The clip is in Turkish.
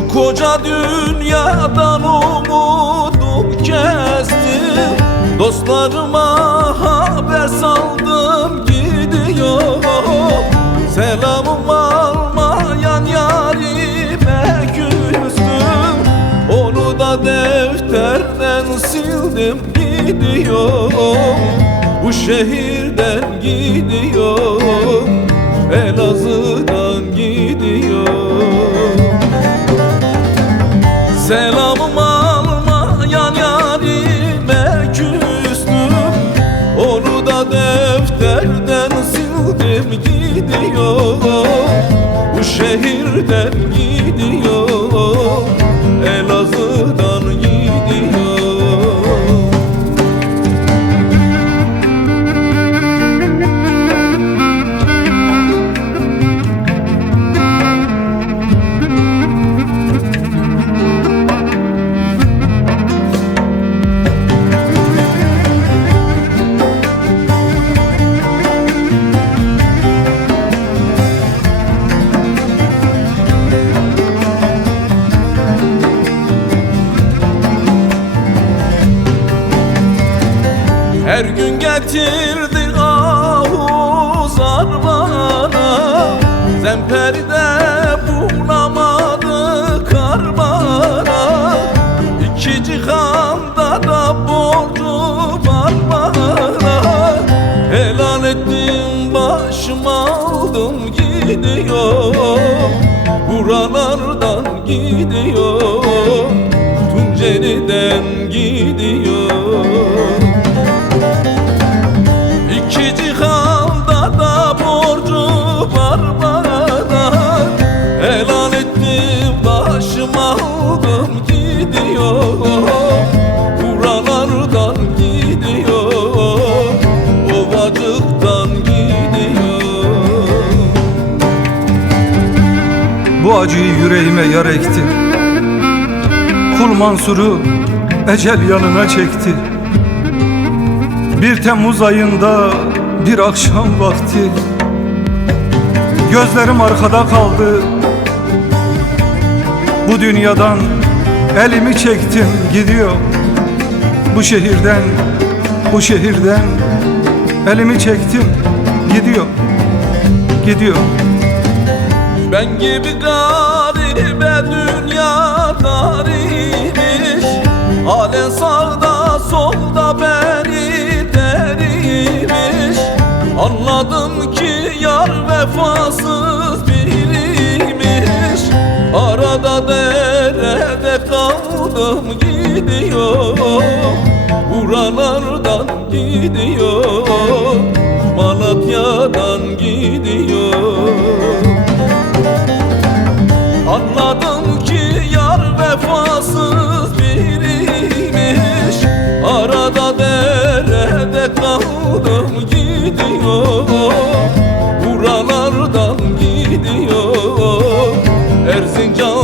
Şu koca dünyadan umudum kestim, dostlarıma haber saldım gidiyorum. Selamım almayan yarime küstüm, onu da defterden sildim gidiyorum. Bu şehirden gidiyorum, Elazığ'dan gidiyorum. Selamım almayan yarime küstüm, onu da defterden sildim gidiyorum. Bu şehirden gidiyorum, Elazığ'dan gidiyorum. Her gün getirdi ahuzar bana, zemperide bulamadı kar bana. İki cihanda da borcu var bana, helal ettim başıma aldım gidiyorum. Buralardan gidiyorum, Tunceli'den gidiyorum. İki cihanda da borcu var bana, helal ettim başıma aldım gidiyorum. Buralardan gidiyorum, Ovacık'tan gidiyorum. Bu acıyı yüreğime yar ekti, Kul Mansur'u ecel yanına çekti. 1 Temmuz ayında bir akşam vakti, gözlerim arkada kaldı. Bu dünyadan elimi çektim gidiyor. Bu şehirden elimi çektim gidiyor. Ben gibi garibe dünya darıymış, halen sağda solda beni deriymiş. Anladım ki yar vefasız biriymiş, arada derede kaldım gidiyorum. Buralardan gidiyorum, Malatya'dan gidiyorum. Anladım ki yar vefasız biriymiş, arada derede kaldım gidiyorum. Buralardan gidiyorum, Erzincan